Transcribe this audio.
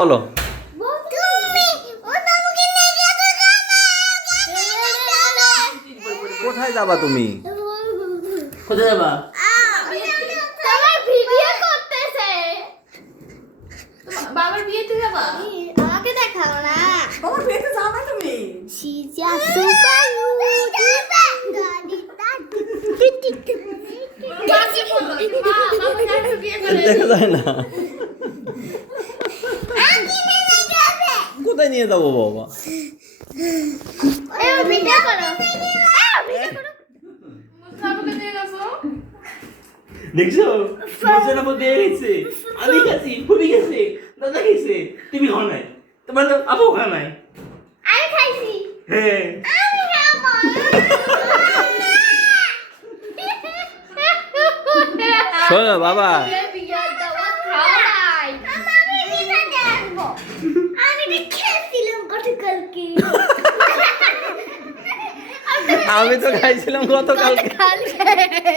বলো কোথায় যাবা তুমি? কোথায় যাবা? তোমার ভিডিও করতেছে। বাবার বিয়েতে যাবা? আমাকে দেখাও না। বাবার বিয়েতে যাও না তুমি? সিজা সুপার দেখা যায় না। কোথায় নিয়ে যাবো বাবা? ভিডিও করো। দেখছো মোজানা বলতে গেছে, আমি গেছি, ফুবি গেছে, দাদা গেছে, তুমি খাও নাই, তোমার আপু খাও নাই। আমি খাইছি। হ্যাঁ আমি খাবো। শোনো বাবা, বিয়ার দাওয়াত খাওয়াই। আমি এটা দেখবো। আমি খেয়েছিলাম গতকালকে। আমি তো খাইছিলাম গতকাল। কালকে